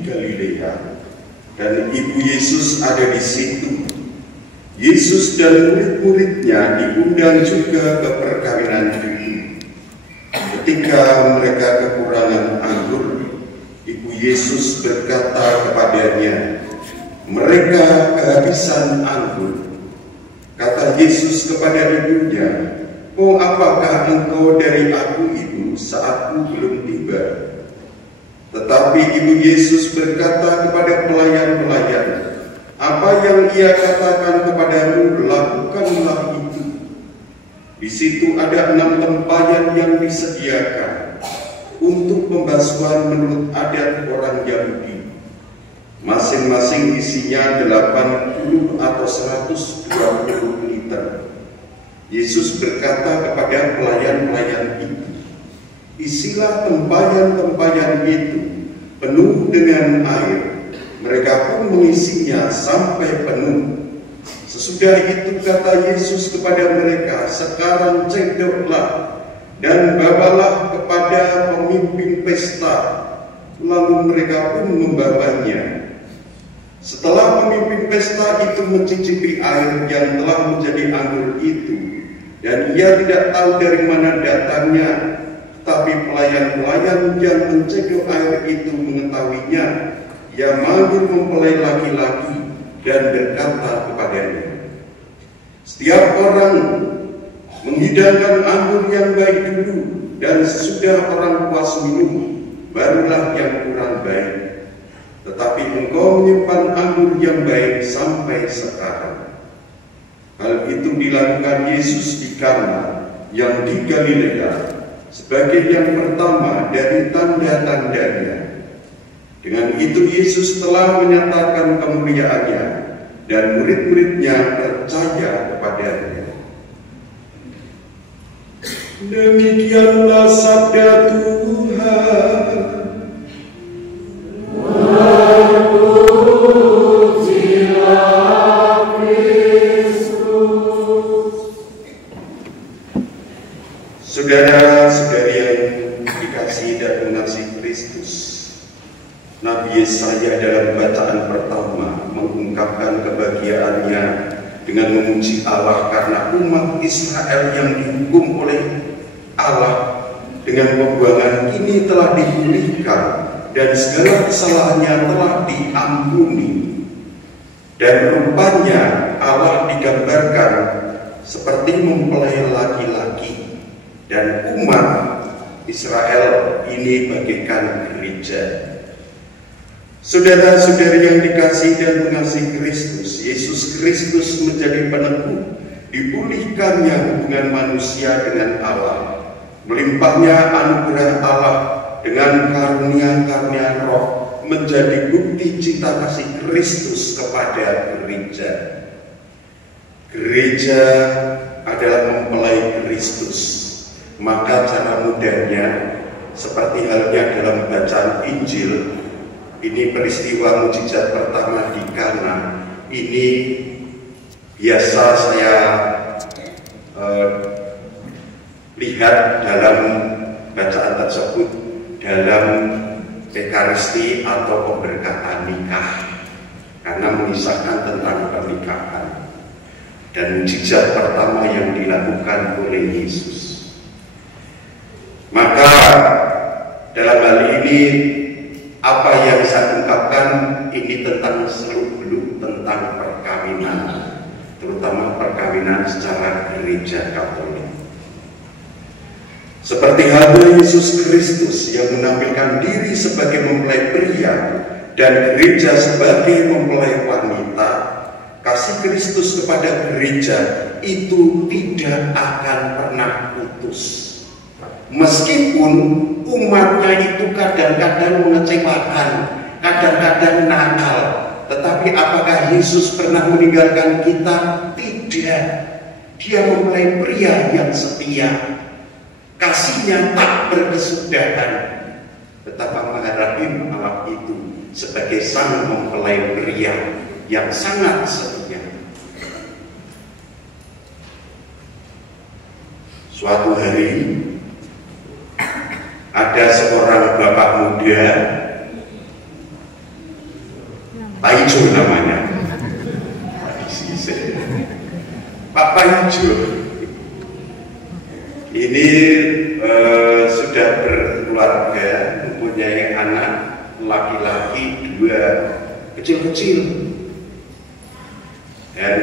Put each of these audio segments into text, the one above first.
di Galilea, dan ibu Yesus ada di situ. Yesus dan murid-muridnya diundang juga ke perkawinan itu. Ketika mereka kekurangan anggur, ibu Yesus berkata kepadanya, "Mereka kehabisan anggur." Kata Yesus kepada ibunya, "Oh, apakah engkau dari aku itu saatku belum tiba?" Tetapi ibu Yesus berkata kepada pelayan-pelayan, "Apa yang ia katakan kepadamu, lakukanlah itu." Di situ ada 6 tempayan yang disediakan untuk pembasuhan menurut adat orang Yahudi. Masing-masing isinya 80 atau 120 liter. Yesus berkata kepada pelayan-pelayan itu, "Isilah tempayan-tempayan itu penuh dengan air." Mereka pun mengisinya sampai penuh. Sesudah itu kata Yesus kepada mereka, "Sekarang cedoklah dan bawalah kepada pemimpin pesta." Lalu mereka pun membawanya. Setelah pemimpin pesta itu mencicipi air yang telah menjadi anggur itu, dan ia tidak tahu dari mana datangnya, tapi pelayan-pelayan yang mencegah air itu mengetahuinya, ia manggil mempelai laki-laki dan berkata kepadanya, "Setiap orang menghidangkan anggur yang baik dulu, dan sesudah orang puas minum, barulah yang kurang baik. Tetapi engkau menyimpan anggur yang baik sampai sekarang." Hal itu dilakukan Yesus di Kana yang di Galilea sebagai yang pertama dari tanda-tandanya. Dengan itu Yesus telah menyatakan kemuliaannya, dan murid-muridnya percaya kepadanya. Demikianlah sabda Tuhan. Saudara-saudari yang dikasihi dan mengasihi Kristus, Nabi Yesaya dalam bacaan pertama mengungkapkan kebahagiaannya dengan memuji Allah karena umat Israel yang dihukum oleh Allah dengan pembuangan ini telah dipulihkan dan segala kesalahannya telah diampuni. Dan rupanya Allah digambarkan seperti mempelai laki-laki, dan umat Israel ini bagaikan gereja. Saudara-saudari yang dikasihi dan mengasihi Kristus, Yesus Kristus menjadi peneguh dipulihkannya hubungan manusia dengan Allah, melimpahnya anugerah Allah dengan karunia-karunia roh menjadi bukti cinta kasih Kristus kepada gereja. Gereja adalah mempelai Kristus. Maka cara mudahnya, seperti halnya dalam bacaan Injil, ini peristiwa mujizat pertama di Kana. Ini biasa saya lihat dalam bacaan tersebut dalam Ekaristi atau pemberkatan nikah, karena mengisahkan tentang pernikahan dan mujizat pertama yang dilakukan oleh Yesus. Maka dalam hal ini apa yang saya ungkapkan ini tentang seluk-beluk tentang perkawinan, terutama perkawinan secara gereja Katolik. Seperti halnya Yesus Kristus yang menampilkan diri sebagai mempelai pria dan gereja sebagai mempelai wanita, kasih Kristus kepada gereja itu tidak akan pernah putus. Meskipun umatnya itu kadang-kadang mengecewakan, kadang-kadang nakal, tetapi apakah Yesus pernah meninggalkan kita? Tidak. Dia mempelai pria yang setia, kasihnya tak berkesudahan. Betapa maha rahim Allah itu sebagai sang mempelai pria yang sangat setia. Suatu hari ada seorang bapak muda Pak Ijo namanya. Pak Ijo ini sudah berkeluarga, mempunyai anak laki-laki 2 kecil-kecil. Dan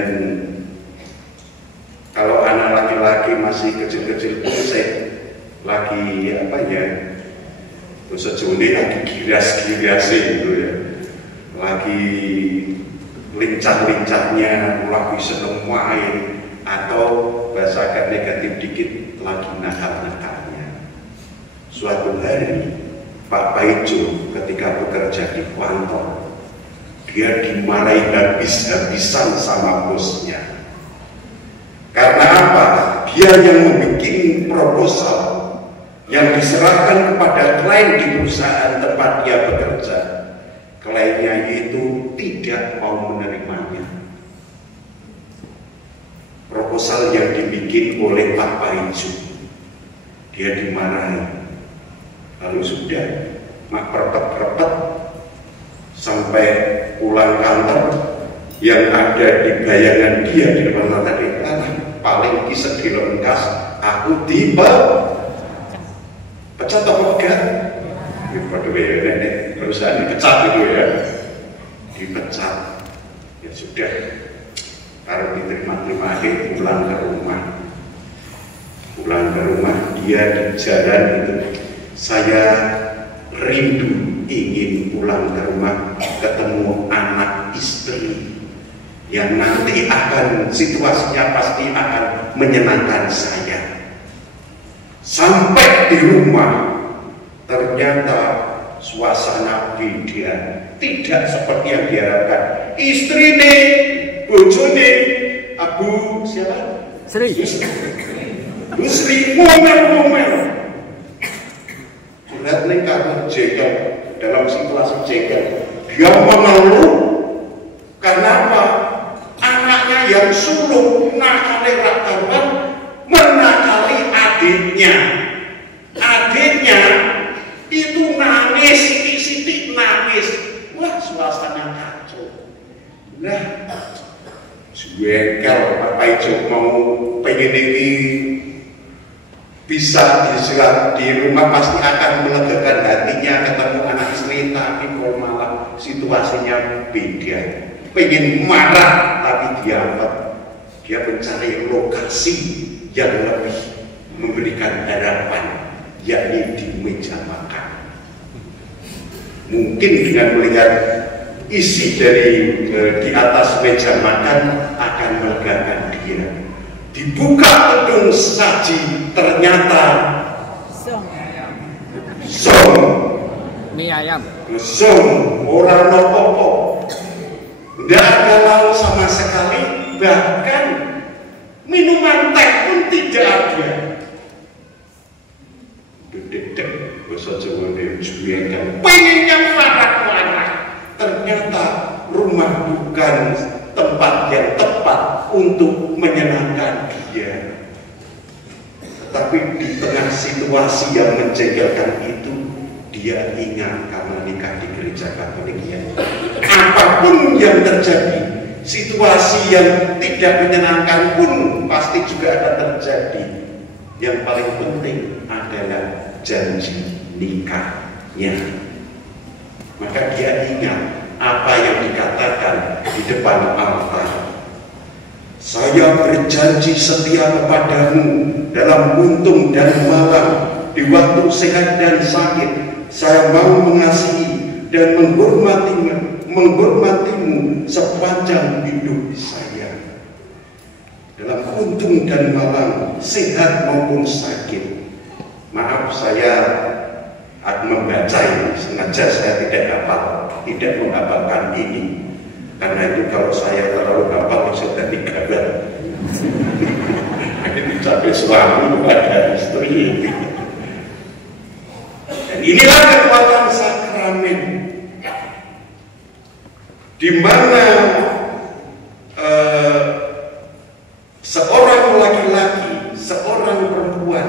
kalau anak laki-laki masih kecil-kecil pusing, lagi apa ya, bahasa Jawa lagi giras-giras gitu ya, lagi lincah-lincahnya, lagi seneng main, atau bahasa agak negatif dikit, lagi nakal-nakalnya. Suatu hari Pak Paijo ketika bekerja di kantor, dia dimarahi habis-habisan sama bosnya. Karena apa? Dia yang membuat proposal yang diserahkan kepada klien di perusahaan tempat dia bekerja. Kliennya itu tidak mau menerimanya. Proposal yang dibikin oleh Pak Paijo, dia dimarahi. Lalu sudah perpet-perpet sampai pulang kantor, yang ada di bayangan dia di depan mata dia, paling kisah di lengkas, aku tiba pecat atau enggak? Waduh ya, nenek perusahaan dipecat itu ya, dipecat. Ya sudah, taruh diterima-terima, pulang ke rumah. Pulang ke rumah, dia di jalan itu, saya rindu ingin pulang ke rumah, ketemu anak istri yang nanti akan, situasinya pasti akan menyenangkan saya. Sampai di rumah, ternyata suasana beda, tidak seperti yang diharapkan. Istri nih, bojone, Abu siapa? Sri. Bu Sri ngomel-ngomel. Curhat nih karena jengkel, dalam situasi jengkel, dia mengeluh karena apa? Anaknya yang sulung, nakali rakaman, menakali adiknya. Adiknya itu nangis, sitik-sitik nangis. Wah, suasana kacau. Nah, jengkel Pak Paijo mau pengen ini bisa diserat di rumah, pasti akan melegakan hatinya ketemu anak istri, tapi kok malah situasinya beda. Pengen marah tapi dia mencari lokasi yang lebih memberikan harapan, yakni di meja makan. Mungkin dengan melihat isi dari di atas meja makan akan melegakan dia. Dibuka gedung saji, ternyata song mie ayam, song orang nopopo, tidak ada lauk sama sekali, bahkan minuman teh pun tidak ada. Dedek bahasa Jawa dijualkan, pengennya marah-marah, ternyata rumah bukan tempat yang tepat untuk menyenangkan dia. Tetapi di tengah situasi yang menjengkelkan itu, dia ingat karena nikah di gereja Katolik ya. Apapun yang terjadi, situasi yang tidak menyenangkan pun pasti juga akan terjadi. Yang paling penting adalah janji nikahnya. Maka dia ingat apa yang dikatakan di depan altar. Saya berjanji setia kepadamu dalam untung dan malam, di waktu sehat dan sakit. Saya mau mengasihi dan menghormatimu sepanjang hidup saya. Dalam untung dan malam, sehat maupun sakit. Maaf, saya membaca ini, sengaja saya tidak menghafalkan ini, karena itu kalau saya terlalu hafal sudah digagal. Ini sampai suami pada istri. Dan inilah kekuatan sakramen, di mana seorang laki-laki, seorang perempuan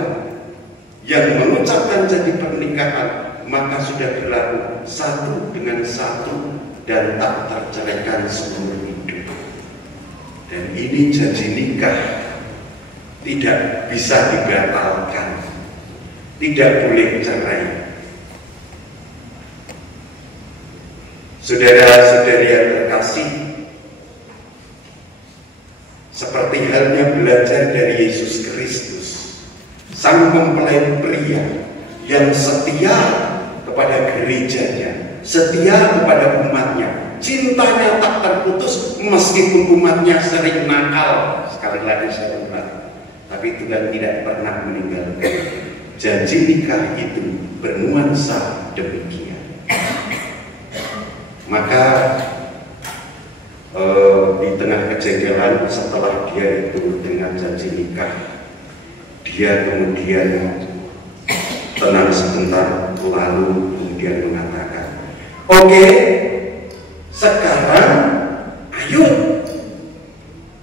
yang mengucapkan janji pernikahan, maka sudah berlaku satu dengan satu dan tak terceraikan seumur hidup. Dan ini janji nikah tidak bisa dibatalkan, tidak boleh cerai. Saudara-saudari yang terkasih, seperti halnya belajar dari Yesus Kristus, sang mempelai pria yang setia kepada gerejanya, setia kepada umatnya, cintanya tak terputus meskipun umatnya sering nakal. Sekali lagi saya ulang, tapi Tuhan tidak pernah meninggalkan. Janji nikah itu bernuansa demikian. Maka di tengah kejengkelan setelah dia itu dengan janji nikah, dia kemudian tenang sebentar, lalu kemudian mengatakan, oke, sekarang ayo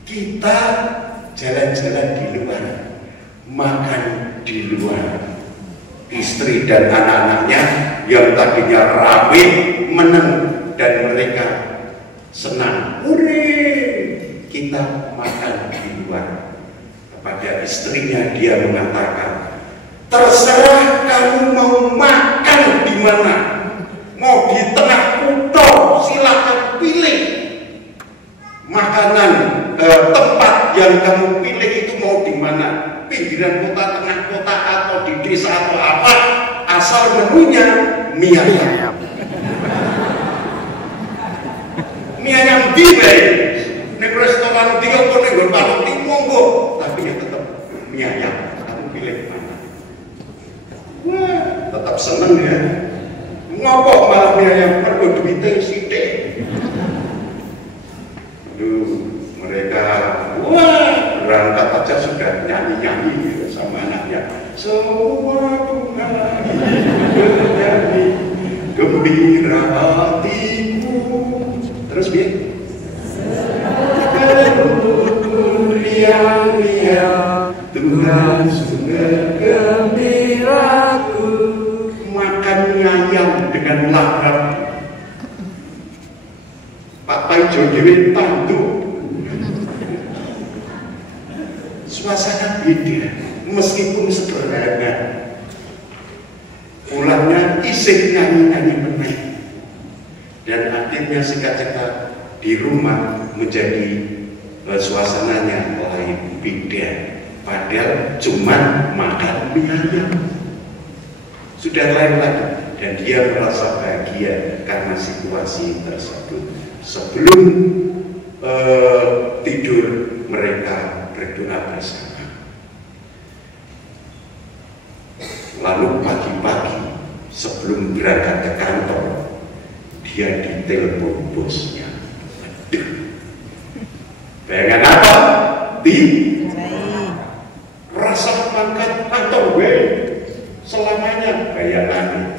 kita jalan-jalan di luar, makan di luar. Istri dan anak-anaknya yang tadinya ramai menang dan mereka senang, kita makan di luar. Kepada istrinya dia mengatakan, terserah kamu mau makan di mana, mau di tengah kota, silakan pilih makanan, tempat yang kamu pilih itu mau di mana, pinggiran kota, tengah kota, atau di desa atau apa, asal menunya mie ayam. Mie ayam di ning restoran dia kok ning Palembang monggo, tapi ya tetap mie ayam. Kamu pilih mana? Wah, tetap seneng ya. Ngopo malah mie ayam perlu duitnya sithik. Aduh, mereka wah berangkat aja sudah nyanyi-nyanyi sama anaknya. Semua bunga bernyanyi gembira hatiku. Terus biar mulia-mulia Tuhan sungguh gembiraku. Makan ayam dengan lahap. Pak Paijo dewe tanduk. Suasana beda, meskipun sederhana. Pulangnya isih nyanyi-nyanyi meneh. Dan akhirnya singkat cerita di rumah menjadi suasananya lain, beda. Padahal cuma makan mie ayam. Sudah lain lagi. Dan dia merasa bahagia karena situasi tersebut. Sebelum tidur mereka berdoa bersama. Lalu pagi-pagi sebelum berangkat ke kantor, dia ditelepon bosnya. Aduh, bayangan apa? Rasa mangkat kantor gue selamanya bayangan.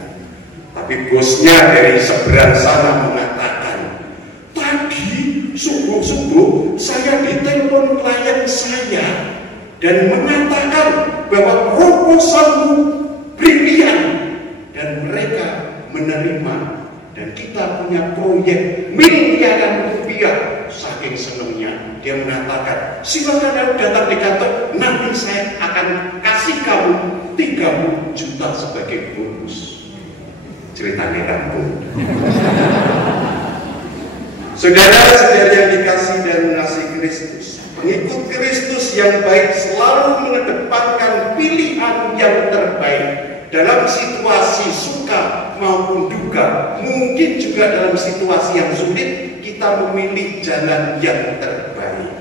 Tapi bosnya dari seberang sana mengatakan, tadi subuh-subuh saya ditelepon klien saya dan mengatakan bahwa proposalmu brilian dan mereka menerima, dan kita punya proyek miliaran rupiah. Saking senangnya dia mengatakan, silakan datang di kantor, nanti saya akan kasih kamu 30 juta sebagai bonus. Ceritanya rampung. Saudara-saudara yang dikasih dan mengasihi Kristus, pengikut Kristus yang baik selalu mengedepankan pilihan yang terbaik dalam situasi suka maupun duka. Mungkin juga dalam situasi yang sulit kita memilih jalan yang terbaik.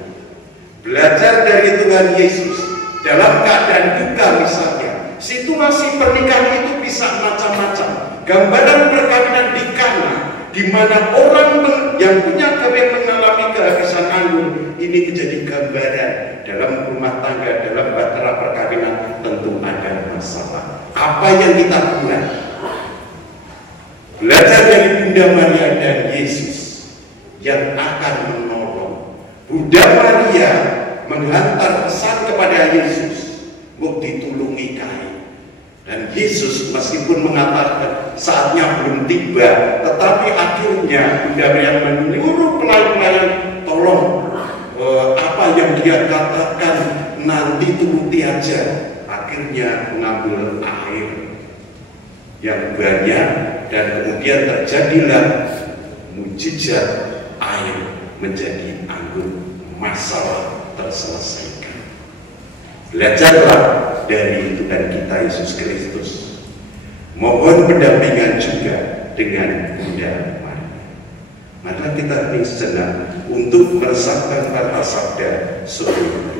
Belajar dari Tuhan Yesus dalam keadaan duka misalnya. Situasi pernikahan itu bisa macam-macam. Gambaran perkawinan di Kana, di mana orang yang punya gawe mengalami kehabisan anggur, ini menjadi gambaran dalam rumah tangga, dalam bahtera perkawinan tentu ada masalah. Apa yang kita buat? Belajar dari Bunda Maria dan Yesus yang akan menolong. Bunda Maria menghantar pesan kepada Yesus, mau ditulungi kai. Dan Yesus meskipun mengatakan saatnya belum tiba, tetapi akhirnya Bunda Maria menyuruh pelayan-pelayan, tolong apa yang dia katakan nanti turuti aja. Akhirnya mengambil air yang banyak dan kemudian terjadilah mujizat air menjadi anggur. Masalah terselesaikan. Belajarlah dari Tuhan kita Yesus Kristus. Mohon pendampingan juga dengan Bunda Maria. Maka kita hening sejenak untuk meresapkan kata sabda sore